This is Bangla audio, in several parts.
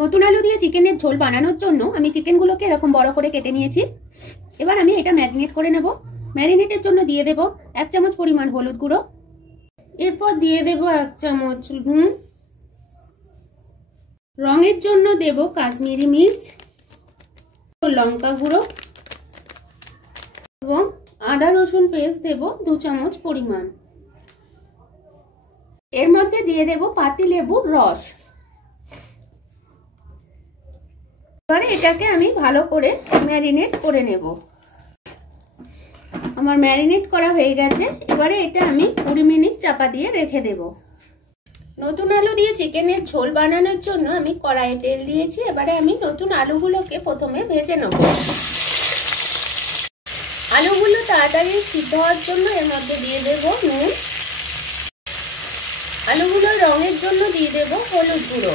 নতুন আলু দিয়ে চিকেনের ঝোল বানানোর জন্য আমি চিকেনগুলোকে এরকম বড় করে কেটে নিয়েছি। এবার আমি এটা ম্যারিনেট করে নেব। ম্যারিনেটের জন্য দিয়ে দেব 1 চামচ পরিমাণ হলুদ গুঁড়ো, এরপর দিয়ে দেব 1 চামচ নুন, রঙের জন্য দেব কাশ্মীরি মির্চ, লঙ্কা গুঁড়ো এবং আদা রসুন পেস্ট দেব 2 চামচ পরিমাণ। এর মধ্যে দিয়ে দেব পাতিলেবুর রস। এবারে এটাকে আমি ভালো করে ম্যারিনেট করে নেব। আমার ম্যারিনেট করা হয়ে গেছে। এবারে এটা আমি 20 মিনিট চাপা দিয়ে রেখে দেব। নতুন আলু দিয়ে চিকেনের ঝোল বানানোর জন্য আমি কড়াইয়ে তেল দিয়েছি। এবারে আমি নতুন আলুগুলোকে প্রথমে ভেজে নেব। আলুগুলো তাড়াতাড়ি সিদ্ধ হওয়ার জন্য এর মধ্যে দিয়ে দেব নুন, আলুগুলোর রঙের জন্য দিয়ে দেব হলুদ গুঁড়ো।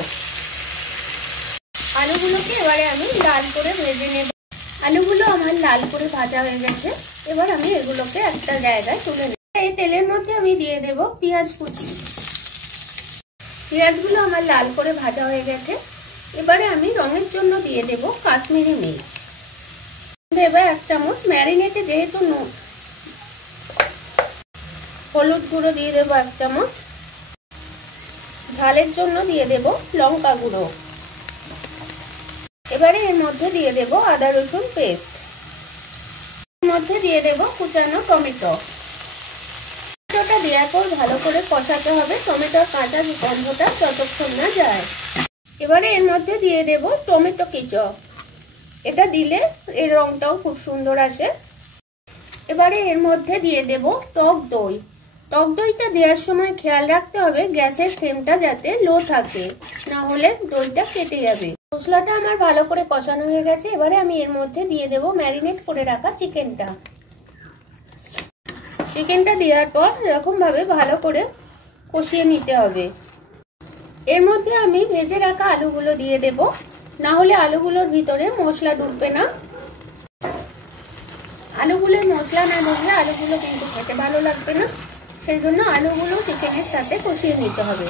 আলুগুলোকে এবারে আমি লাল করে ভেজে নেব। আলুগুলো আমার লাল করে ভাজা হয়ে গেছে। এবার আমি এগুলোকে একটা জায়গায় তুলে নেব। এই তেলের মধ্যে আমি দিয়ে দেব পেঁয়াজ কুচি। পেঁয়াজগুলো আমার লাল করে ভাজা হয়ে গেছে। এবারে আমি রঙের জন্য দিয়ে দেব কাশ্মীরি মির্চ, দেব 1 চামচ। ম্যারিনেটে যেহেতু হলুদ গুঁড়ো দিয়ে দেব 1 চামচ। ঝালের জন্য দিয়ে দেব লঙ্কা গুঁড়ো। এবারে এর মধ্যে দিয়ে দেব আদা রসুন পেস্ট, এর মধ্যে দিয়ে দেব কুচানো টমেটো। টমেটোটা দেওয়ার পর ভালো করে কষাতে হবে, টমেটোর কাঁচা গন্ধটা যতক্ষণ না যায়। এবারে এর মধ্যে দিয়ে দেব টমেটো কেচাপ। এটা দিলে এর রংটাও খুব সুন্দর আসে। এবারে এর মধ্যে দিয়ে দেব টক দই। টক দইটা দেওয়ার সময় খেয়াল রাখতে হবে গ্যাসের ফ্লেমটা যাতে লো থাকে, না হলে দইটা কেটে যাবে। মশলাটা আমার ভালো করে কষানো হয়ে গেছে। এবারে আমি এর মধ্যে দিয়ে দেব ম্যারিনেট করে রাখা চিকেনটা। চিকেনটা দেওয়ার পর এরকম ভাবে ভালো করে কষিয়ে নিতে হবে। এর মধ্যে আমি ভেজে রাখা আলুগুলো দিয়ে দেব, না হলে আলুগুলোর ভিতরে মশলা ঢুকবে না। আলুগুলোর মশলা না ঢুকলে আলুগুলো কিন্তু খেতে ভালো লাগবে না। সেই জন্য আলুগুলো চিকেনের সাথে কষিয়ে নিতে হবে।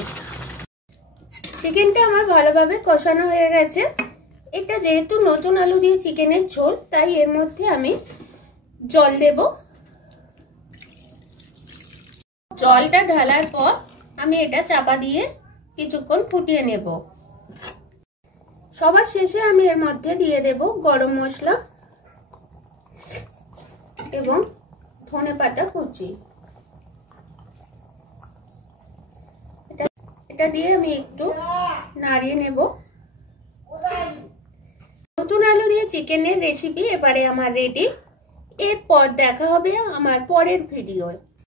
চিকেনটা আমার ভালোভাবে কষানো হয়ে গেছে। এটা যেহেতু নতুন আলু দিয়ে চিকেনের ঝোল, তাই এর মধ্যে আমি জল দেব। জলটা ঢালার পর আমি এটা চাপা দিয়ে কিছুক্ষণ ফুটিয়ে নেব। সবার শেষে আমি এর মধ্যে দিয়ে দেব গরম মশলা এবং ধনেপাতা কুচি। এটা দিয়ে আমি একটু নাড়িয়ে নেব। নতুন আলু দিয়ে চিকেনের রেসিপি এবারে আমার রেডি। এরপর দেখা হবে আমার পরের ভিডিওয়।